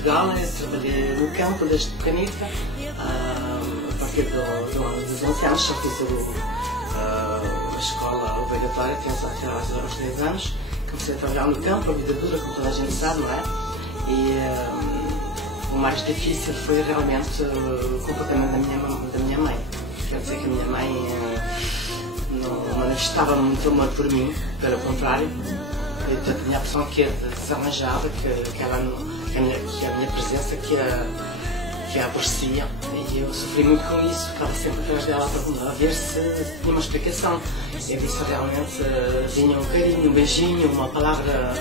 Portugal, trabalhei no campo desde pequenita, a partir dos 11 anos, só fiz a escola obrigatória, tinha só até aos 10 anos, comecei a trabalhar no campo, a vida dura, como toda a gente sabe, não é? E o mais difícil foi realmente o comportamento da minha mãe. Quer dizer que a minha mãe não manifestava muito amor por mim, pelo contrário. Eu tinha a impressão que se arranjava, que a minha presença que a aborrecia, e eu sofri muito com isso, estava sempre atrás dela a ver se tinha uma explicação. Eu disse realmente, vinha um carinho, um beijinho, uma palavra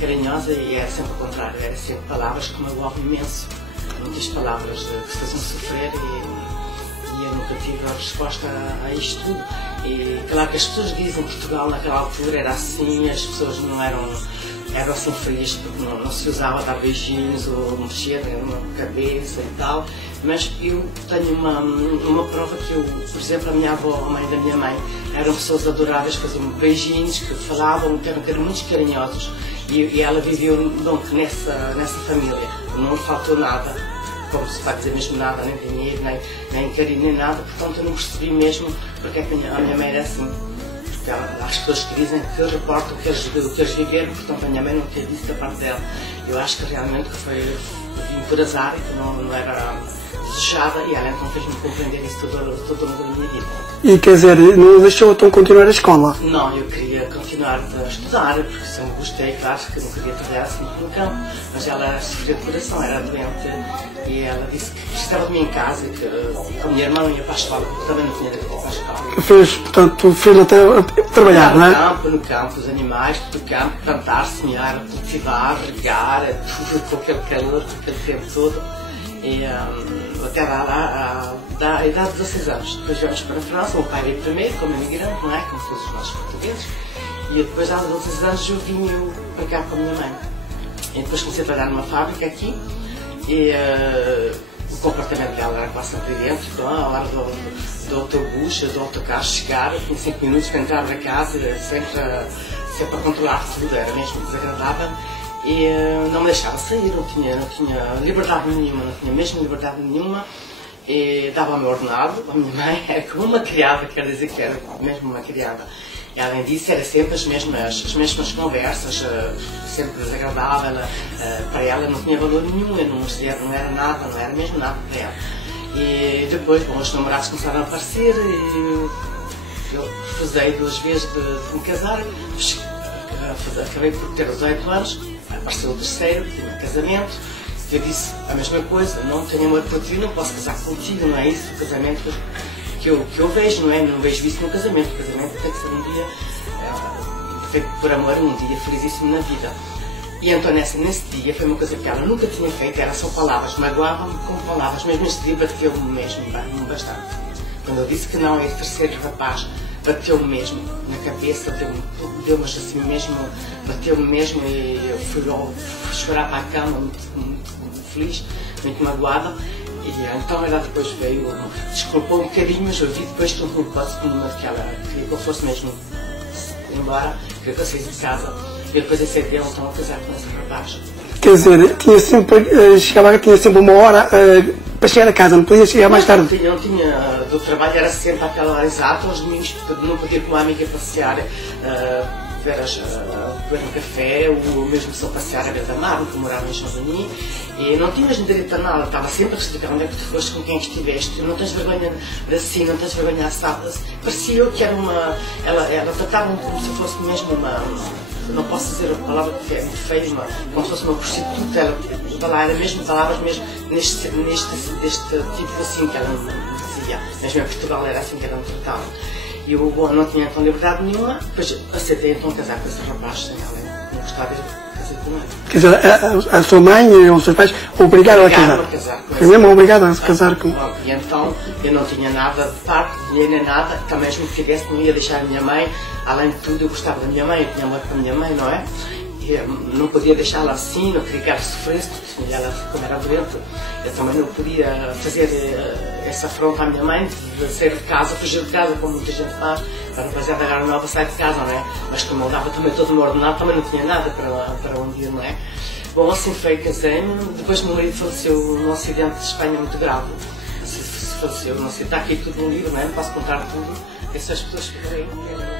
carinhosa, e era sempre o contrário, era sempre palavras que magoavam imenso, muitas palavras que se faziam sofrer, e eu nunca tive a resposta a isto tudo. E claro que as pessoas dizem que Portugal naquela altura era assim, as pessoas não eram assim frias, porque não se usava dar beijinhos ou mexer na cabeça e tal, mas eu tenho uma prova que por exemplo, a minha avó, a mãe da minha mãe, eram pessoas adoráveis, faziam beijinhos, que falavam, que eram muito carinhosos, e ela viveu nessa família, não lhe faltou nada, como se vai dizer mesmo nada, nem dinheiro, nem carinho, nem nada, portanto eu não percebi mesmo porque é que a minha mãe era assim. Porque as pessoas que dizem que reportam o que eles viveram, portanto a minha mãe não quer disso da parte dela. Eu acho que realmente vim por azar e que não era desejada, e ela então fez-me compreender isso todo ao longo da minha vida. E quer dizer, não deixou então continuar a escola? Não, eu queria continuar a estudar, porque sempre gostei, claro que não queria trabalhar assim no campo, mas ela sofria de coração, era doente, e ela disse que precisava de mim em casa, e que a minha irmã não ia para a escola, porque também não tinha direito para a escola. Portanto, fez até trabalhar, não é? No campo, os animais, do campo, plantar, semear, cultivar, regar, tudo com aquele calor, aquele tempo todo. E até lá, da idade de 16 anos. Depois viemos para a França, o pai veio primeiro, como imigrante, não é? Como todos os nossos portugueses. E depois, aos 16 anos, eu vim para cá com a minha mãe. E depois comecei a trabalhar numa fábrica aqui. E o comportamento dela era quase sempre idêntico. A hora do autobus, do autocarro chegar, tinha 5 minutos para entrar para casa, sempre a controlar tudo, era mesmo desagradável. E não me deixava sair, não tinha liberdade nenhuma, não tinha mesmo liberdade nenhuma. E dava o meu ordenado, a minha mãe era como uma criada, quer dizer que era mesmo uma criada. E além disso, era sempre as mesmas conversas, sempre desagradável, para ela não tinha valor nenhum, eu não era nada, não era mesmo nada para ela. E depois, bom, os namorados começaram a aparecer, e eu refusei 2 vezes de me casar, acabei por ter 18 anos, apareceu o terceiro, tinha casamento. Eu disse a mesma coisa, não tenho amor por ti, não posso casar contigo, não é isso o casamento que eu vejo, não é? Não vejo isso no casamento. O casamento tem que ser um dia feito por amor, um dia felizíssimo na vida. E então nesse dia foi uma coisa que ela nunca tinha feito, era só palavras, magoava-me com palavras, mas nesse dia bateu-me mesmo bastante. Quando eu disse que não, esse terceiro rapaz bateu-me mesmo na cabeça, deu-me assim mesmo, bateu-me mesmo, e eu fui logo chorar para a cama, muito feliz, muito magoada. E então ela depois veio, desculpou um bocadinho, mas eu vi depois que não posso que ela queria que eu fosse mesmo embora, queria que eu saísse de casa. E depois aceitei então a casar com esse rapaz. Quer dizer, tinha sempre uma hora para chegar a casa, não podia chegar mais tarde? Não tinha, do trabalho era sempre àquela hora exata, aos domingos não podia com uma amiga passear, beber um café, ou mesmo só passear a beira-mar, que morava em Chamonix, e não tinhas direito a nada, estava sempre a explicar onde é que tu foste, com quem é que estiveste, não tens vergonha assim, não tens vergonha assada. Parecia eu que era ela tratava-me como se fosse mesmo não posso dizer a palavra que é muito feia, como se fosse uma prostituta, ela era mesmo palavras mesmo deste tipo assim que ela me dizia, mesmo em Portugal era assim que ela me tratava. E eu não tinha então liberdade nenhuma, depois aceitei então casar com esse rapaz, sem ela não gostava de casar com ele. Quer dizer, a sua mãe e os seus pais obrigaram a casar? Foi mesmo obrigado a se casar com... E então eu não tinha nada de parte, dinheiro nem nada, que mesmo que tivesse não ia deixar a minha mãe. Além de tudo, eu gostava da minha mãe, eu tinha amor para a minha mãe, não é? E não podia deixá-la assim, não queria que ela sofresse, porque ela, como era doente, eu também não podia fazer essa afronta à minha mãe, de sair de casa, fugir de casa, como muita gente faz, para não fazer da nova sair de casa, não é? Mas como eu dava também todo o meu ordenado, também não tinha nada para onde ir, não é? Bom, assim foi, casei-me. Depois meu marido faleceu num acidente de Espanha muito grave. Se faleceu, não sei, está aqui tudo no livro, não é? Não posso contar tudo. Essas pessoas que